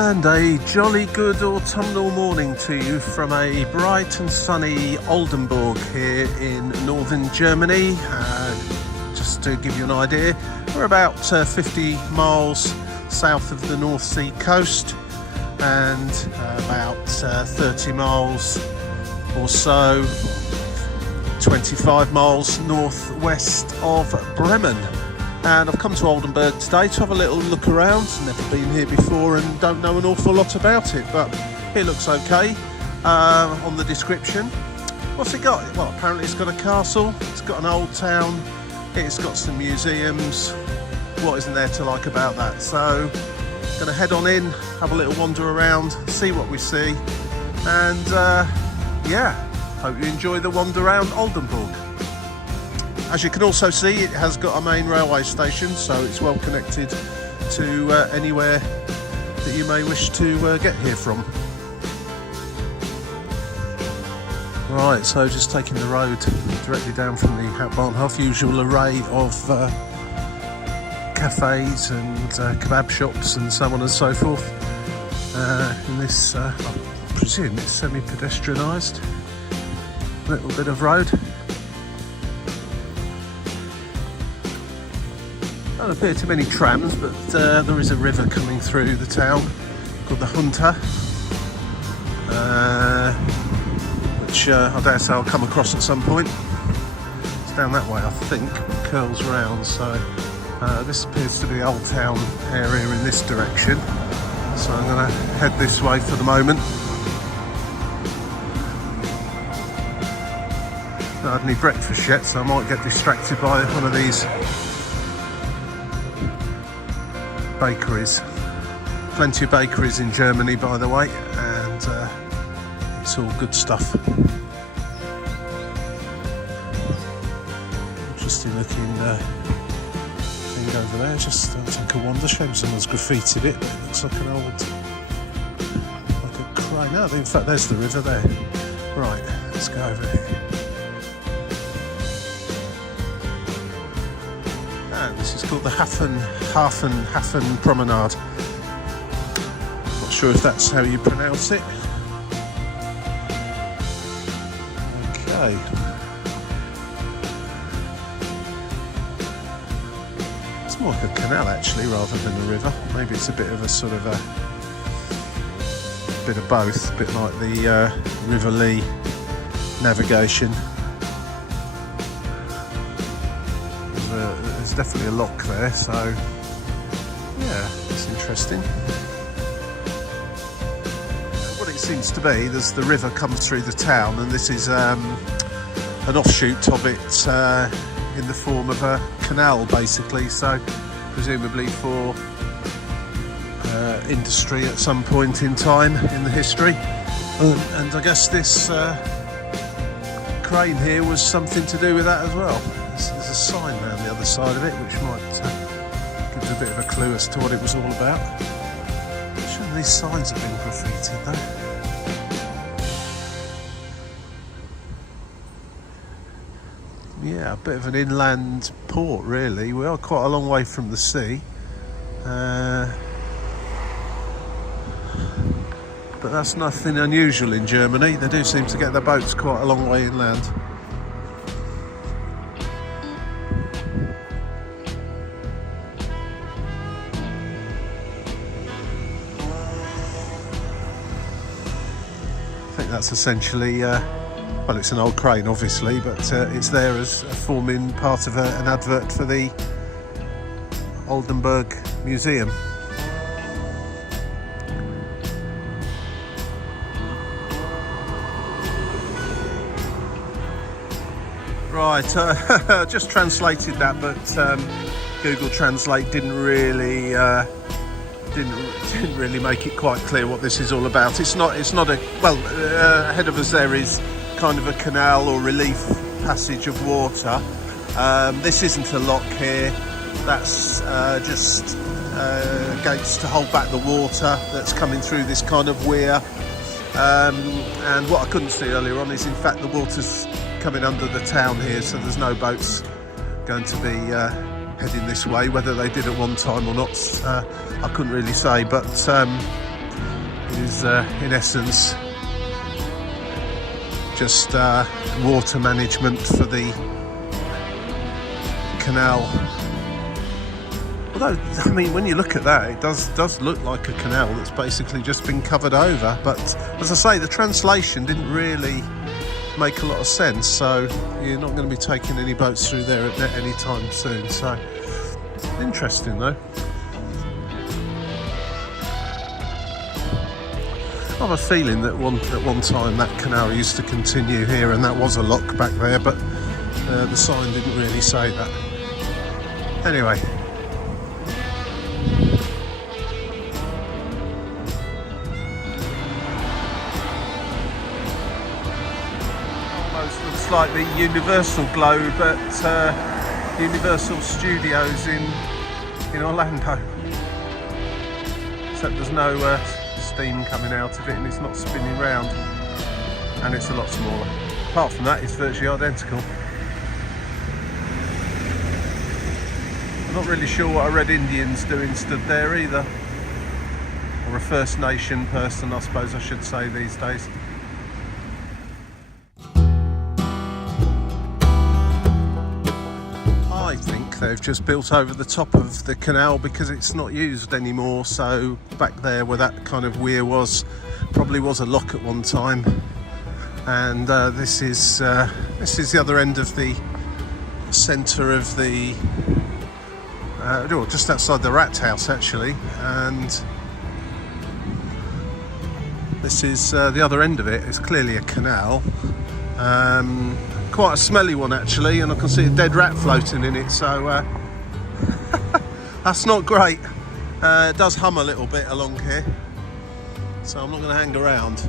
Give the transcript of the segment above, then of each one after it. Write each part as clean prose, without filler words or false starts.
And a jolly good autumnal morning to you from a bright and sunny Oldenburg here in northern Germany. Just to give you an idea, we're about 50 miles south of the North Sea coast and about 30 miles or so, 25 miles northwest of Bremen. And I've come to Oldenburg today to have a little look around. Never been here before and don't know an awful lot about it, but it looks okay on the description. What's it got? Well, apparently it's got a castle, it's got an old town, it's got some museums. What isn't there to like about that? So going to head on in, have a little wander around, see what we see, and yeah, hope you enjoy the wander around Oldenburg. As you can also see, it has got a main railway station, so it's well connected to anywhere that you may wish to get here from. Right, so just taking the road directly down from the Hauptbahnhof, usual array of cafes and kebab shops and so on and so forth. In this, I presume it's semi-pedestrianised little bit of road. Don't appear too many trams, but there is a river coming through the town called the Hunter, which I dare say I'll come across at some point. It's down that way, I think, curls round, so this appears to be the old town area in this direction, so I'm going to head this way for the moment. Not had any breakfast yet, so I might get distracted by one of these bakeries. Plenty of bakeries in Germany, by the way, and it's all good stuff. Interesting looking thing over there. Just take a wander. Shame someone's graffitied it, but it looks like an old, like a crane. No, in fact, there's the river there. Right, let's go over here. This is called the Hafen Promenade. Not sure if that's how you pronounce it. Okay. It's more like a canal actually, rather than a river. Maybe it's a bit of a sort of a bit of both, a bit like the River Lee navigation. There's definitely a lock there, so yeah, it's interesting. What it seems to be, there's the river comes through the town, and this is an offshoot of it in the form of a canal, basically. So presumably for industry at some point in time in the history, and I guess this crane here was something to do with that as well. There's a sign around the other side of it which might give us a bit of a clue as to what it was all about. I'm sure these signs have been graffitied though. Yeah, a bit of an inland port really. We are quite a long way from the sea. But that's nothing unusual in Germany. They do seem to get their boats quite a long way inland. I think that's essentially, well, it's an old crane obviously, but it's there as forming part of an advert for the Oldenburg Museum. Right, just translated that, but Google Translate didn't really make it quite clear what this is all about. It's not a, well, ahead of us there is kind of a canal or relief passage of water. This isn't a lock here. That's just gates to hold back the water that's coming through this kind of weir. And what I couldn't see earlier on is in fact the water's coming under the town here, so there's no boats going to be heading this way. Whether they did at one time or not, I couldn't really say, but is in essence just water management for the canal. Although, I mean, when you look at that, it does look like a canal that's basically just been covered over. But as I say, the translation didn't really make a lot of sense, so you're not going to be taking any boats through there at any time soon. So interesting though. I have a feeling that at one time that canal used to continue here, and that was a lock back there, but the sign didn't really say that. Anyway. Almost looks like the Universal globe at Universal Studios in Orlando. Except there's no steam coming out of it, and it's not spinning round, and it's a lot smaller. Apart from that, it's virtually identical. I'm not really sure what a Red Indian's doing stood there either, or a First Nation person, I suppose I should say these days. I think they've just built over the top of the canal because it's not used anymore, so back there where that kind of weir was, probably was a lock at one time, and this is the other end of the centre of the just outside the rat house actually, and this is the other end of it. It's clearly a canal. Quite a smelly one actually, and I can see a dead rat floating in it, so that's not great. It does hum a little bit along here, so I'm not going to hang around.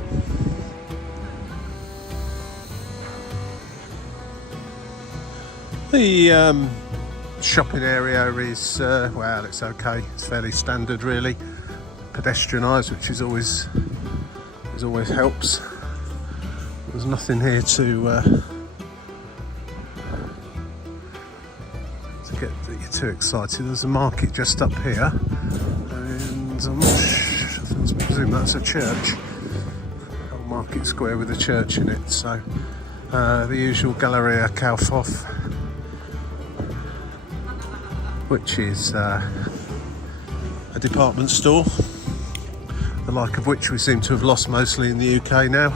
The shopping area is well, it's okay, it's fairly standard really, pedestrianised, which is always helps. There's nothing here to get you too excited. There's a market just up here, and I'm not sure, I presume that's a church, a market square with a church in it. So the usual Galeria Kaufhof, which is a department store, the like of which we seem to have lost mostly in the UK now,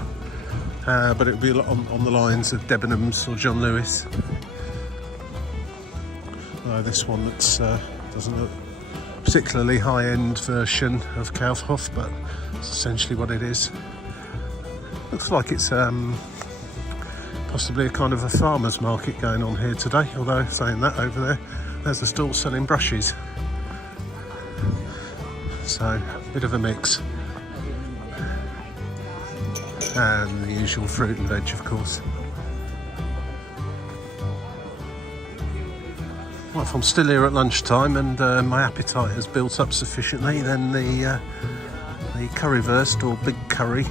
but it would be a lot on the lines of Debenhams or John Lewis. This one doesn't look particularly high-end version of Kaufhof, but it's essentially what it is. Looks like it's possibly a kind of a farmer's market going on here today, although saying that, over there there's the stall selling brushes, so a bit of a mix, and the usual fruit and veg of course. Well, if I'm still here at lunchtime and my appetite has built up sufficiently, then the currywurst, or big curry,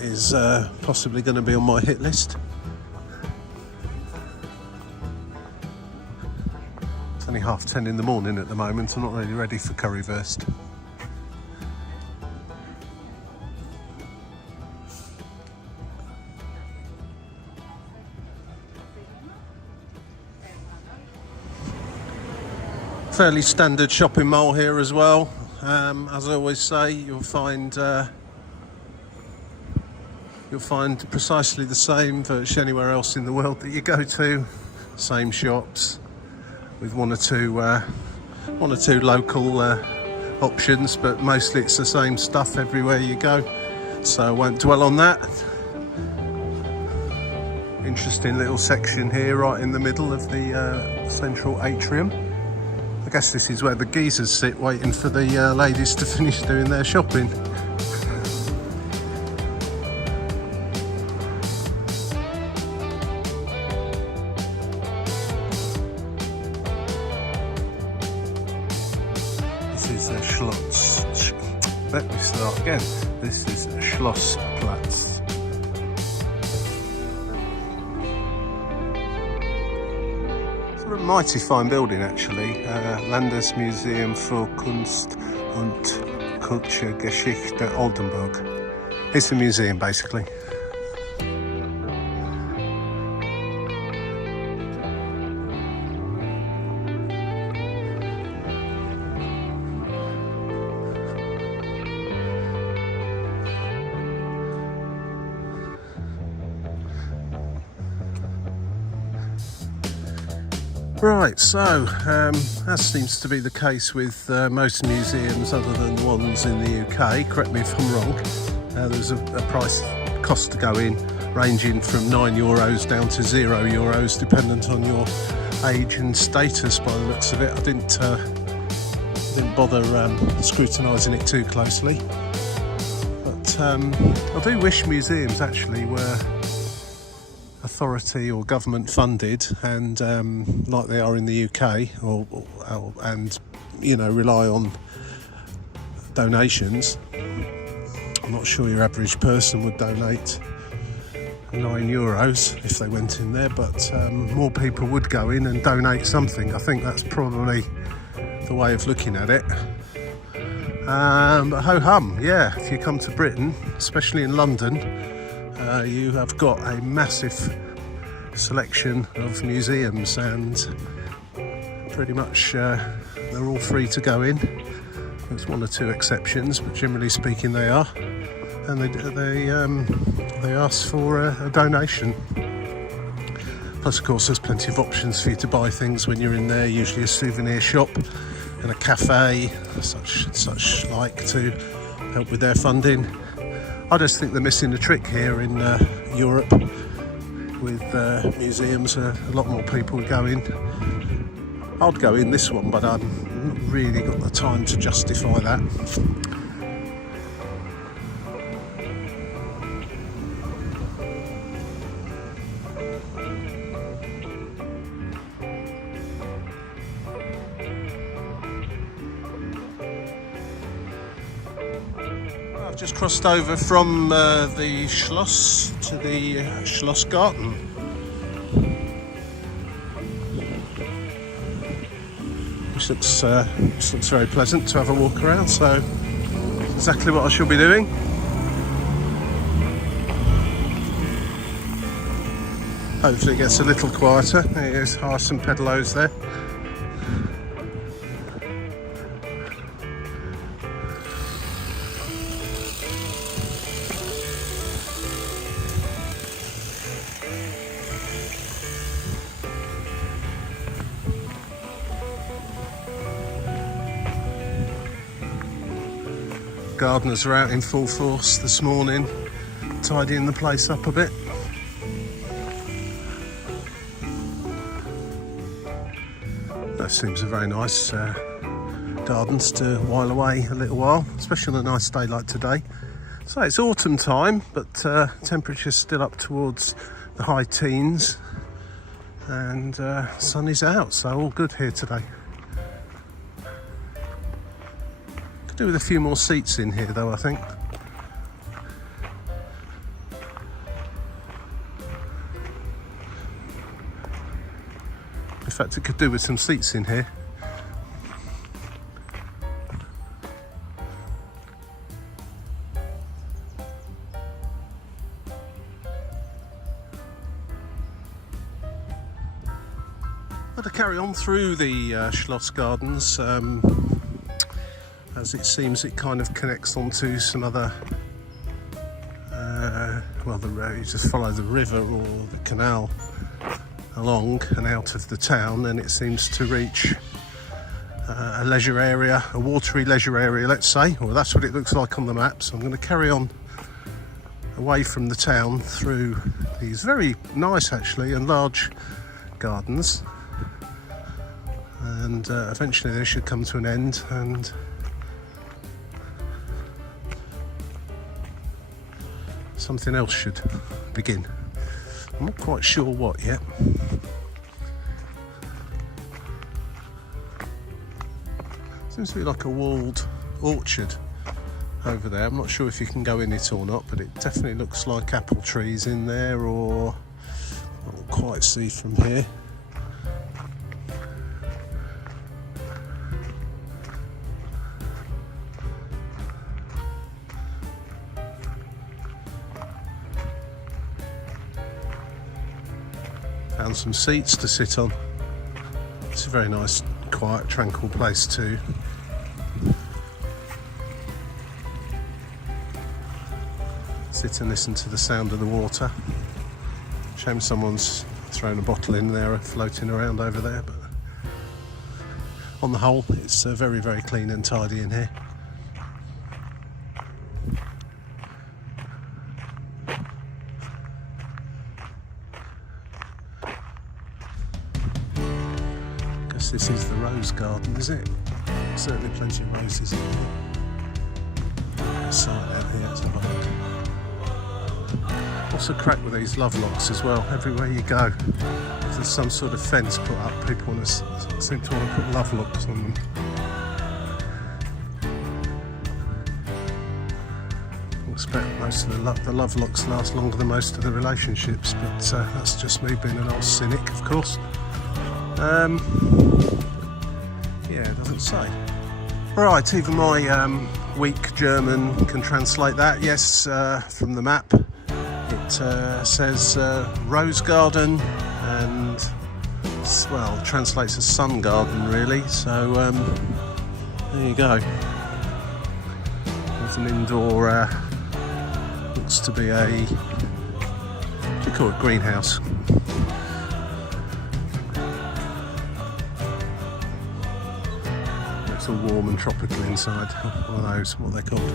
is possibly going to be on my hit list. It's only 10:30 in the morning at the moment. I'm not really ready for currywurst. Fairly standard shopping mall here as well. As I always say, you'll find precisely the same virtually anywhere else in the world that you go to. Same shops with one or two local options, but mostly it's the same stuff everywhere you go. So I won't dwell on that. Interesting little section here, right in the middle of the central atrium. I guess this is where the geezers sit waiting for the ladies to finish doing their shopping. This is a Schloss. Let me start again. This is a Schlossplatz. Mighty fine building actually, Landesmuseum für Kunst und Kulturgeschichte Oldenburg. It's a museum basically. Right, so as seems to be the case with most museums other than the ones in the UK, correct me if I'm wrong, there's a price cost to go in ranging from €9 down to €0 dependent on your age and status by the looks of it. I didn't bother scrutinising it too closely, but I do wish museums actually were authority or government funded and like they are in the UK, and you know, rely on donations. I'm not sure your average person would donate €9 if they went in there, but more people would go in and donate something. I think that's probably the way of looking at it. But ho hum, yeah, if you come to Britain, especially in London, you have got a massive selection of museums, and pretty much they're all free to go in. There's one or two exceptions, but generally speaking they are, and they ask for a donation. Plus of course there's plenty of options for you to buy things when you're in there, usually a souvenir shop and a cafe, such like, to help with their funding. I just think they're missing the trick here in Europe with museums. A lot more people would go in. I'd go in this one, but I've not really got the time to justify that. I've just crossed over from the Schloss to the Schlossgarten. Which looks very pleasant to have a walk around, so exactly what I shall be doing. Hopefully it gets a little quieter. There's some pedalos there. Gardeners are out in full force this morning, tidying the place up a bit. That seems a very nice gardens to while away a little while, especially on a nice day like today. So it's autumn time, but temperature's still up towards the high teens, and sun is out, so all good here today. Do with a few more seats in here though, I think. In fact, it could do with some seats in here. But to carry on through the Schloss Gardens, as it seems it kind of connects onto some other, well, the road, you just follow the river or the canal along and out of the town, and it seems to reach a leisure area, a watery leisure area, let's say. Well, that's what it looks like on the map. So I'm going to carry on away from the town through these very nice, actually, and large gardens, and eventually they should come to an end, and something else should begin. I'm not quite sure what yet. Seems to be like a walled orchard over there. I'm not sure if you can go in it or not, but it definitely looks like apple trees in there, or I can't quite see from here. Found some seats to sit on. It's a very nice, quiet, tranquil place too. Sit and listen to the sound of the water. Shame someone's thrown a bottle in there, floating around over there, but on the whole, it's very, very clean and tidy in here. Guess this is the rose garden, is it? Certainly plenty of roses in here. Sign out here, let's have a look. What's the crack with these love locks as well? Everywhere you go, if there's some sort of fence put up, people seem to want to put love locks on them. I expect most of the love locks last longer than most of the relationships, but that's just me being an old cynic, of course. Yeah, it doesn't say. Right, even my weak German can translate that. Yes, from the map. It says rose garden, and well, translates as sun garden really. So there you go. There's an indoor, looks to be a, what do you call it, greenhouse. It's all warm and tropical inside. One of those, what they're called.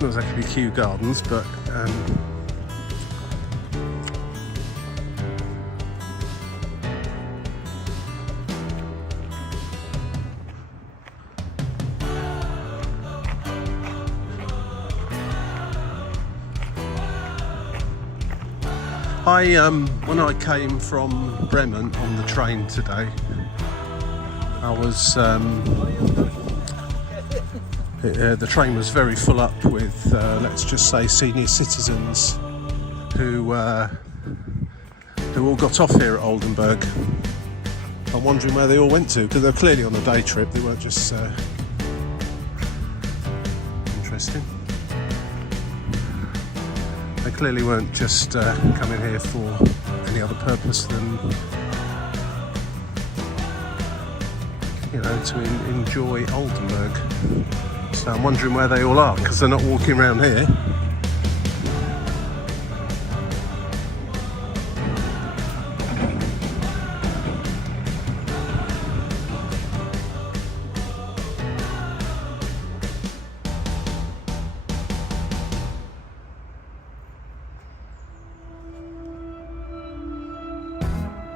There's actually Kew Gardens, but when I came from Bremen on the train today, I was the train was very full up with, let's just say, senior citizens who all got off here at Oldenburg. I'm wondering where they all went to, because they're clearly on a day trip. They weren't just interesting. They clearly weren't just coming here for any other purpose than, you know, to enjoy Oldenburg. So I'm wondering where they all are, because they're not walking around here.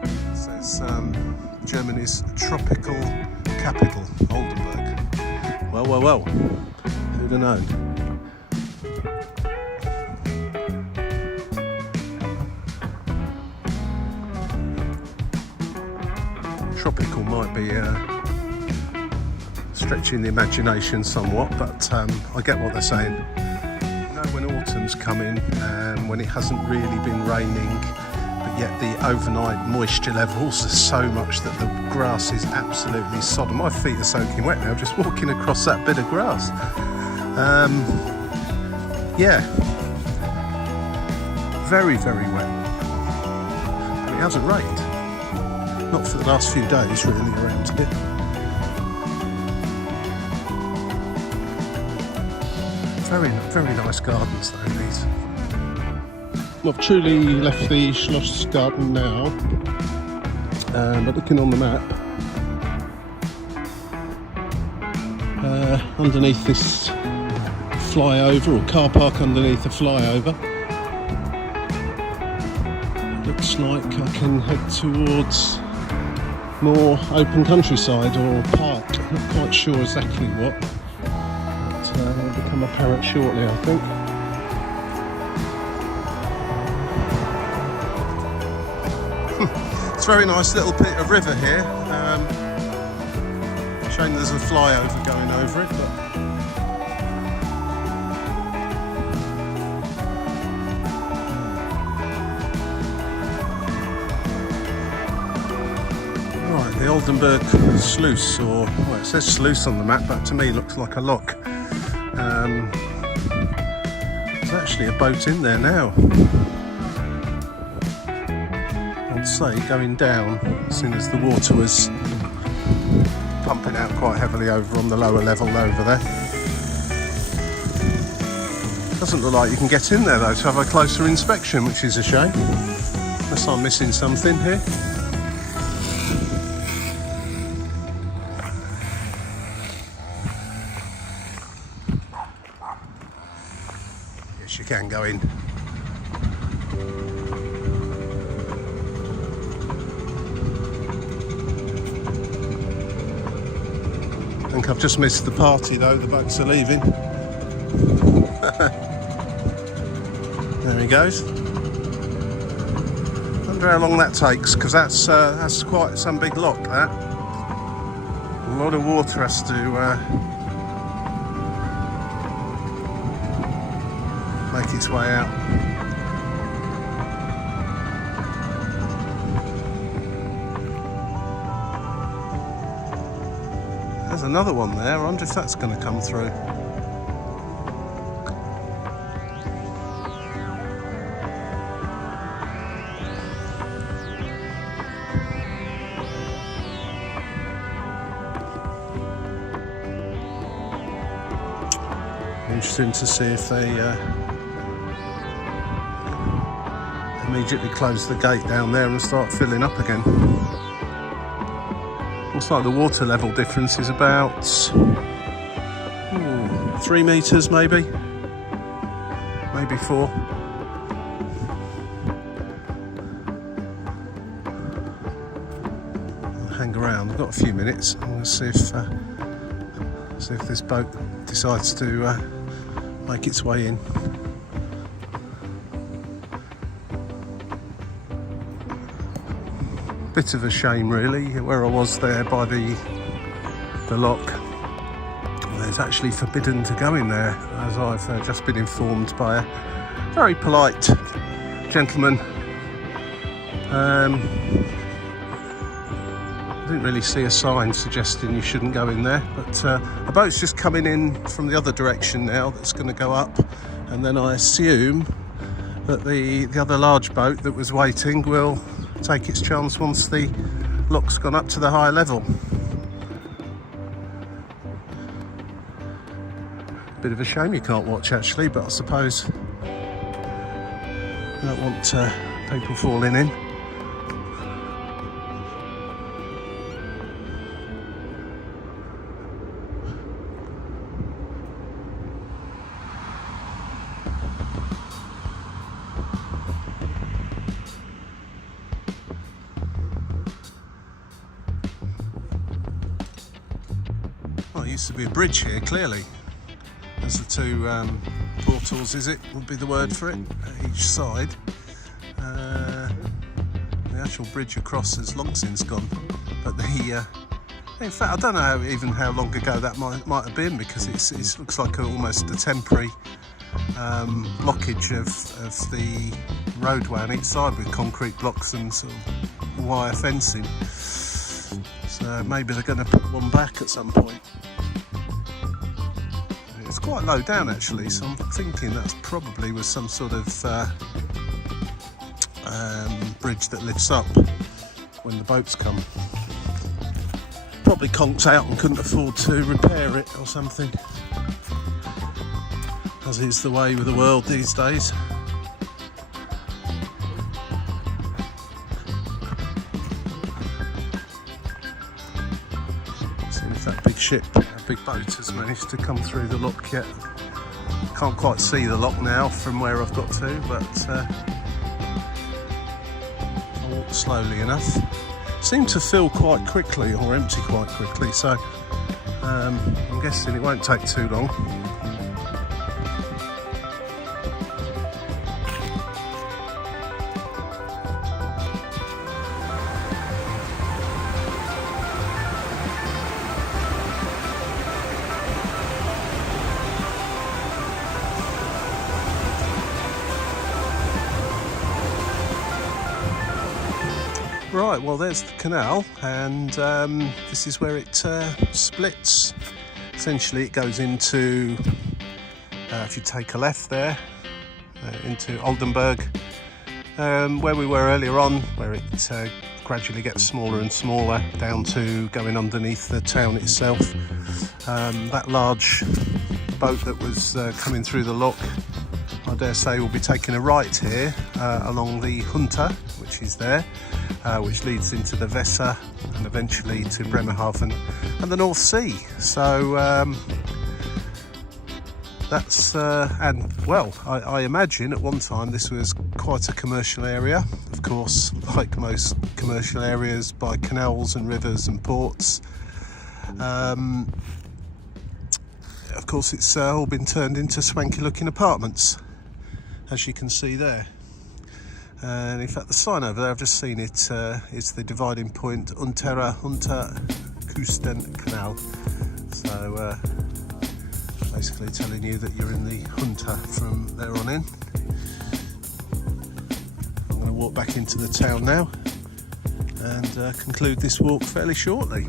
It says Germany's tropical capital, Oldenburg. Well, who'd have known? Tropical might be stretching the imagination somewhat, but I get what they're saying. You know, when autumn's coming and when it hasn't really been raining, but yet the overnight moisture levels are so much that the grass is absolutely sodden. My feet are soaking wet now just walking across that bit of grass. Yeah, very, very wet. And it hasn't rained. Not for the last few days really around here. Very, very nice gardens though, these. I've truly left the Schloss garden now, but looking on the map, underneath this flyover, or car park underneath the flyover, it looks like I can head towards more open countryside or park. Not quite sure exactly what, but it'll become apparent shortly, I think. It's a very nice little bit of river here. Shame there's a flyover going over it, but right, the Oldenburg Sluice, or well, it says sluice on the map, but to me it looks like a lock. There's actually a boat in there now. can see going down as soon as the water was pumping out quite heavily over on the lower level over there. Doesn't look like you can get in there though to have a closer inspection, which is a shame. Unless I'm missing something here. Yes, you can go in. I think I've just missed the party though, the boats are leaving. There he goes. Wonder how long that takes, because that's quite some big lock, that. A lot of water has to make its way out. There's another one there. I wonder if that's going to come through. Interesting to see if they immediately close the gate down there and start filling up again. Looks like the water level difference is about 3 meters maybe 4. I'll hang around, I've got a few minutes. I'm going to see if this boat decides to make its way in. Bit of a shame really, where I was there by the lock. It's actually forbidden to go in there, as I've just been informed by a very polite gentleman. I didn't really see a sign suggesting you shouldn't go in there, but a boat's just coming in from the other direction now that's going to go up, and then I assume that the other large boat that was waiting will take its chance once the lock's gone up to the higher level. Bit of a shame you can't watch actually, but I suppose I don't want people falling in. Well, it used to be a bridge here, clearly. There's the two portals, is it? Would be the word for it, at each side. The actual bridge across has long since gone. But in fact, I don't know even how long ago that might have been, because it looks like almost a temporary blockage of the roadway on each side with concrete blocks and sort of wire fencing. So maybe they're going to put one back at some point. It's quite low down actually, so I'm thinking that's probably was some sort of bridge that lifts up when the boats come. Probably conked out and couldn't afford to repair it or something, as is the way with the world these days. That big ship, that big boat has managed to come through the lock yet. Can't quite see the lock now from where I've got to, but I walk slowly enough. Seem to fill quite quickly, or empty quite quickly, so I'm guessing it won't take too long. Right, well there's the canal, and this is where it splits. Essentially it goes into, if you take a left there, into Oldenburg Where we were earlier on, where it gradually gets smaller and smaller down to going underneath the town itself. That large boat that was coming through the lock, I dare say will be taking a right here along the Hunter, which is there, which leads into the Weser and eventually to Bremerhaven and the North Sea. So that's and well, I imagine at one time this was quite a commercial area. Of course, like most commercial areas, by canals and rivers and ports. Of course, it's all been turned into swanky looking apartments, as you can see there. And in fact, the sign over there, I've just seen it, is the dividing point Unterer Kusten Canal. So basically telling you that you're in the Hunter from there on in. I'm going to walk back into the town now and conclude this walk fairly shortly.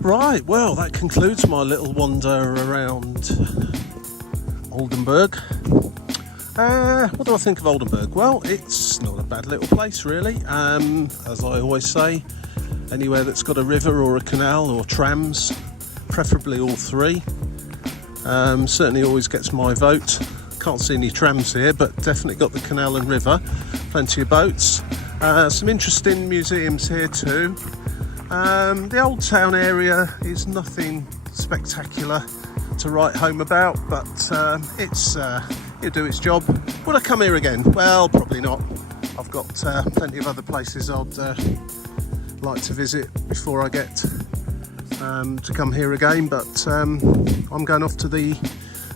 Right, well, that concludes my little wander around Oldenburg. What do I think of Oldenburg? Well, it's not a bad little place, really. As I always say, anywhere that's got a river or a canal or trams, preferably all three, certainly always gets my vote. Can't see any trams here, but definitely got the canal and river. Plenty of boats. Some interesting museums here too. The old town area is nothing spectacular to write home about, but it'll do its job. Would I come here again? Well, probably not. I've got plenty of other places I'd like to visit before I get to come here again, but I'm going off to the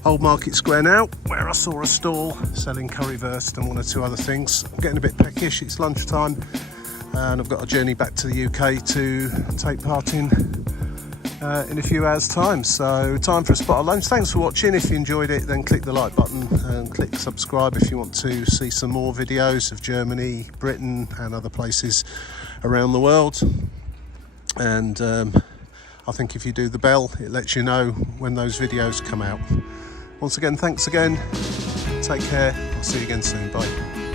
Old Market Square now, where I saw a stall selling currywurst and one or two other things. I'm getting a bit peckish, it's lunchtime. And I've got a journey back to the UK to take part in a few hours' time. So time for a spot of lunch. Thanks for watching. If you enjoyed it, then click the like button and click subscribe if you want to see some more videos of Germany, Britain and other places around the world. And I think if you do the bell, it lets you know when those videos come out. Once again, thanks again. Take care. I'll see you again soon. Bye.